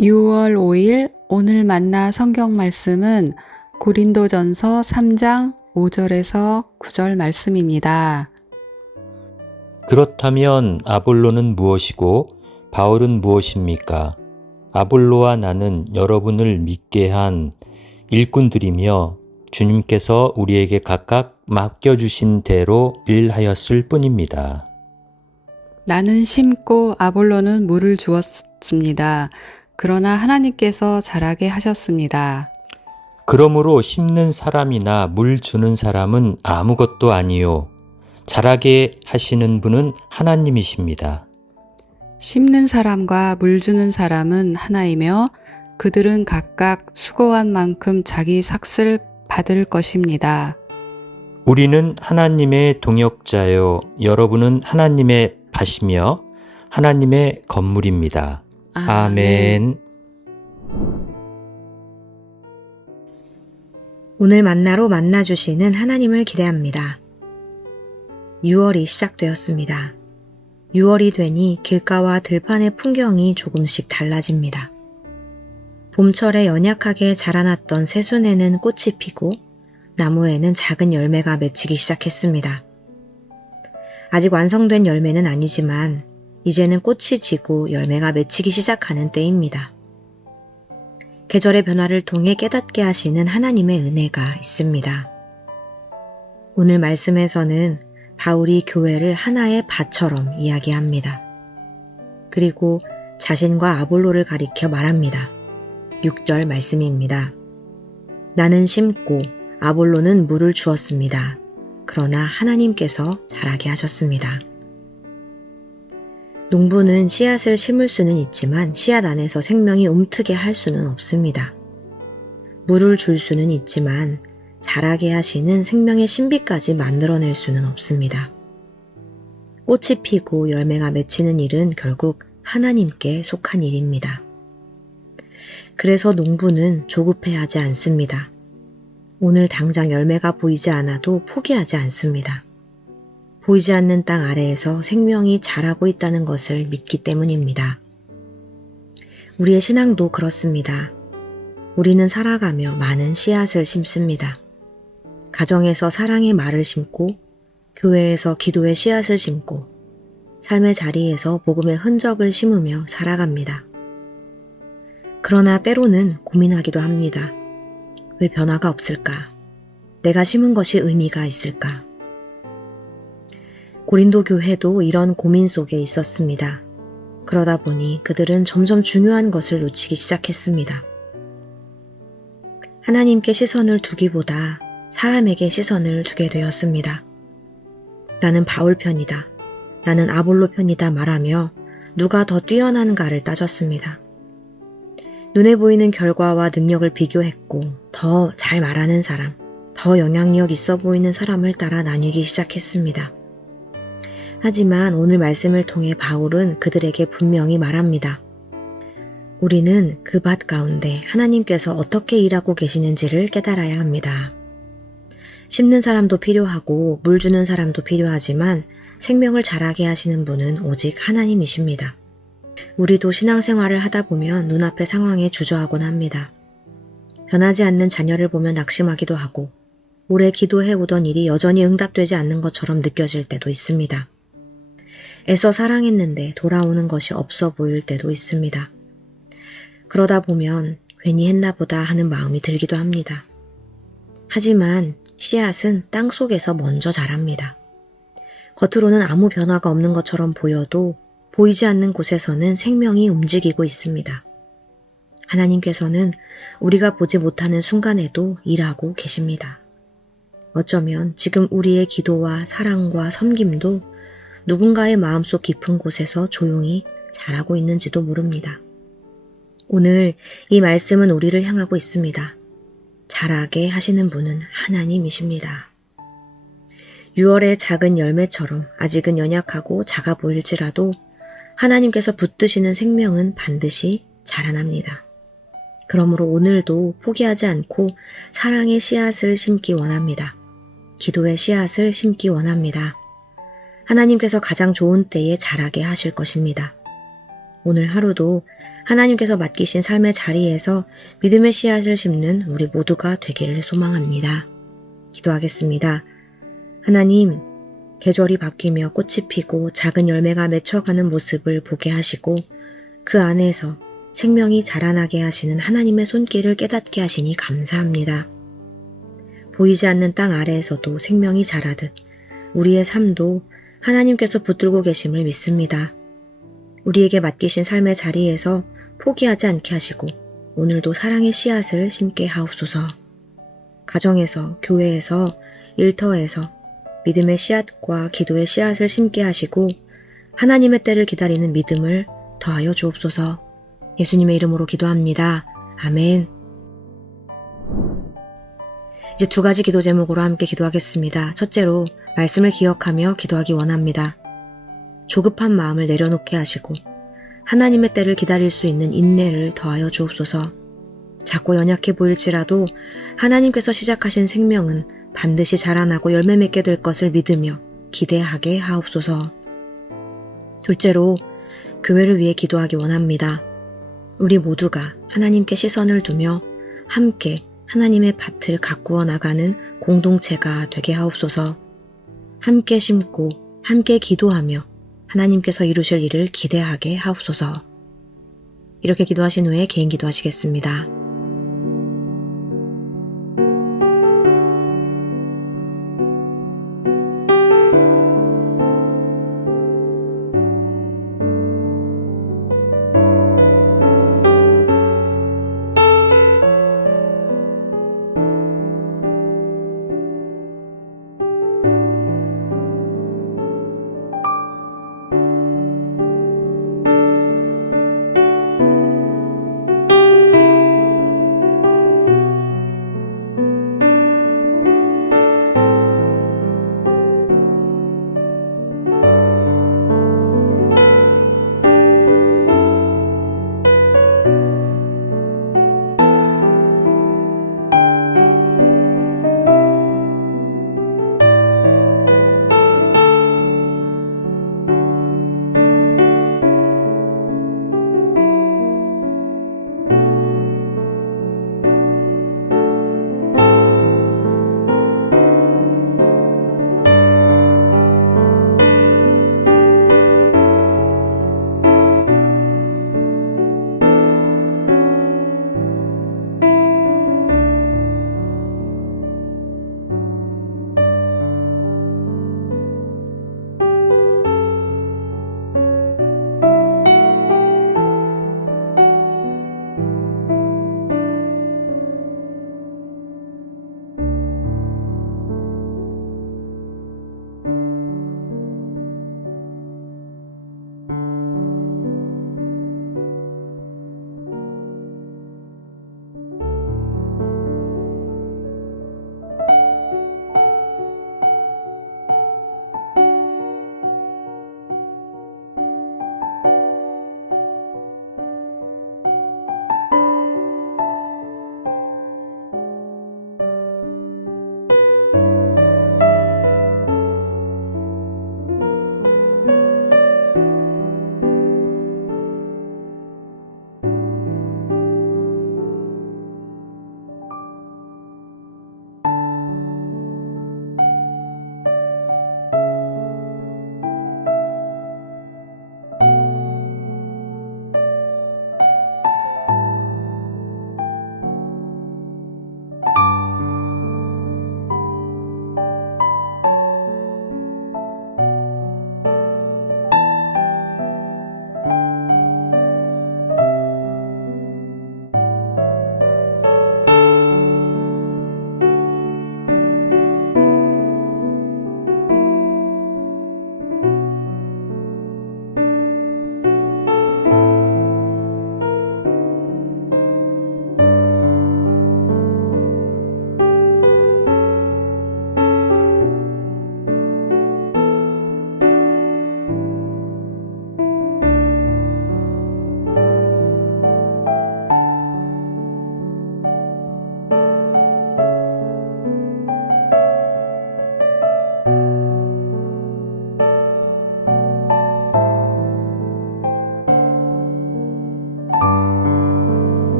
6월 5일 오늘 만나 성경 말씀은 고린도전서 3장 5절에서 9절 말씀입니다. 그렇다면 아볼로는 무엇이고 바울은 무엇입니까? 아볼로와 나는 여러분을 믿게 한 일꾼들이며 주님께서 우리에게 각각 맡겨주신 대로 일하였을 뿐입니다. 나는 심고 아볼로는 물을 주었습니다. 그러나 하나님께서 자라게 하셨습니다. 그러므로 심는 사람이나 물 주는 사람은 아무것도 아니요. 자라게 하시는 분은 하나님이십니다. 심는 사람과 물 주는 사람은 하나이며 그들은 각각 수고한 만큼 자기 삭을 받을 것입니다. 우리는 하나님의 동역자요. 여러분은 하나님의 밭이며 하나님의 건물입니다. 아멘. 오늘 만나로 만나주시는 하나님을 기대합니다. 6월이 시작되었습니다. 6월이 되니 길가와 들판의 풍경이 조금씩 달라집니다. 봄철에 연약하게 자라났던 새순에는 꽃이 피고 나무에는 작은 열매가 맺히기 시작했습니다. 아직 완성된 열매는 아니지만 이제는 꽃이 지고 열매가 맺히기 시작하는 때입니다. 계절의 변화를 통해 깨닫게 하시는 하나님의 은혜가 있습니다. 오늘 말씀에서는 바울이 교회를 하나의 밭처럼 이야기합니다. 그리고 자신과 아볼로를 가리켜 말합니다. 6절 말씀입니다. 나는 심고 아볼로는 물을 주었습니다. 그러나 하나님께서 자라게 하셨습니다. 농부는 씨앗을 심을 수는 있지만 씨앗 안에서 생명이 움트게 할 수는 없습니다. 물을 줄 수는 있지만 자라게 하시는 생명의 신비까지 만들어낼 수는 없습니다. 꽃이 피고 열매가 맺히는 일은 결국 하나님께 속한 일입니다. 그래서 농부는 조급해하지 않습니다. 오늘 당장 열매가 보이지 않아도 포기하지 않습니다. 보이지 않는 땅 아래에서 생명이 자라고 있다는 것을 믿기 때문입니다. 우리의 신앙도 그렇습니다. 우리는 살아가며 많은 씨앗을 심습니다. 가정에서 사랑의 말을 심고, 교회에서 기도의 씨앗을 심고, 삶의 자리에서 복음의 흔적을 심으며 살아갑니다. 그러나 때로는 고민하기도 합니다. 왜 변화가 없을까? 내가 심은 것이 의미가 있을까? 고린도 교회도 이런 고민 속에 있었습니다. 그러다 보니 그들은 점점 중요한 것을 놓치기 시작했습니다. 하나님께 시선을 두기보다 사람에게 시선을 두게 되었습니다. 나는 바울 편이다. 나는 아볼로 편이다 말하며 누가 더 뛰어난가를 따졌습니다. 눈에 보이는 결과와 능력을 비교했고 더 잘 말하는 사람, 더 영향력 있어 보이는 사람을 따라 나뉘기 시작했습니다. 하지만 오늘 말씀을 통해 바울은 그들에게 분명히 말합니다. 우리는 그 밭 가운데 하나님께서 어떻게 일하고 계시는지를 깨달아야 합니다. 심는 사람도 필요하고 물 주는 사람도 필요하지만 생명을 자라게 하시는 분은 오직 하나님이십니다. 우리도 신앙생활을 하다 보면 눈앞의 상황에 주저하곤 합니다. 변하지 않는 자녀를 보면 낙심하기도 하고 오래 기도해오던 일이 여전히 응답되지 않는 것처럼 느껴질 때도 있습니다. 애써 사랑했는데 돌아오는 것이 없어 보일 때도 있습니다. 그러다 보면 괜히 했나 보다 하는 마음이 들기도 합니다. 하지만 씨앗은 땅 속에서 먼저 자랍니다. 겉으로는 아무 변화가 없는 것처럼 보여도 보이지 않는 곳에서는 생명이 움직이고 있습니다. 하나님께서는 우리가 보지 못하는 순간에도 일하고 계십니다. 어쩌면 지금 우리의 기도와 사랑과 섬김도 누군가의 마음속 깊은 곳에서 조용히 자라고 있는지도 모릅니다. 오늘 이 말씀은 우리를 향하고 있습니다. 자라게 하시는 분은 하나님이십니다. 6월의 작은 열매처럼 아직은 연약하고 작아 보일지라도 하나님께서 붙드시는 생명은 반드시 자라납니다. 그러므로 오늘도 포기하지 않고 사랑의 씨앗을 심기 원합니다. 기도의 씨앗을 심기 원합니다. 하나님께서 가장 좋은 때에 자라게 하실 것입니다. 오늘 하루도 하나님께서 맡기신 삶의 자리에서 믿음의 씨앗을 심는 우리 모두가 되기를 소망합니다. 기도하겠습니다. 하나님, 계절이 바뀌며 꽃이 피고 작은 열매가 맺혀가는 모습을 보게 하시고 그 안에서 생명이 자라나게 하시는 하나님의 손길을 깨닫게 하시니 감사합니다. 보이지 않는 땅 아래에서도 생명이 자라듯 우리의 삶도 하나님께서 붙들고 계심을 믿습니다. 우리에게 맡기신 삶의 자리에서 포기하지 않게 하시고 오늘도 사랑의 씨앗을 심게 하옵소서. 가정에서, 교회에서, 일터에서 믿음의 씨앗과 기도의 씨앗을 심게 하시고 하나님의 때를 기다리는 믿음을 더하여 주옵소서. 예수님의 이름으로 기도합니다. 아멘. 이제 2가지 기도 제목으로 함께 기도하겠습니다. 첫째로 말씀을 기억하며 기도하기 원합니다. 조급한 마음을 내려놓게 하시고 하나님의 때를 기다릴 수 있는 인내를 더하여 주옵소서. 작고 연약해 보일지라도 하나님께서 시작하신 생명은 반드시 자라나고 열매 맺게 될 것을 믿으며 기대하게 하옵소서. 둘째로 교회를 위해 기도하기 원합니다. 우리 모두가 하나님께 시선을 두며 함께 하나님의 밭을 가꾸어 나가는 공동체가 되게 하옵소서. 함께 심고 함께 기도하며 하나님께서 이루실 일을 기대하게 하옵소서. 이렇게 기도하신 후에 개인 기도하시겠습니다.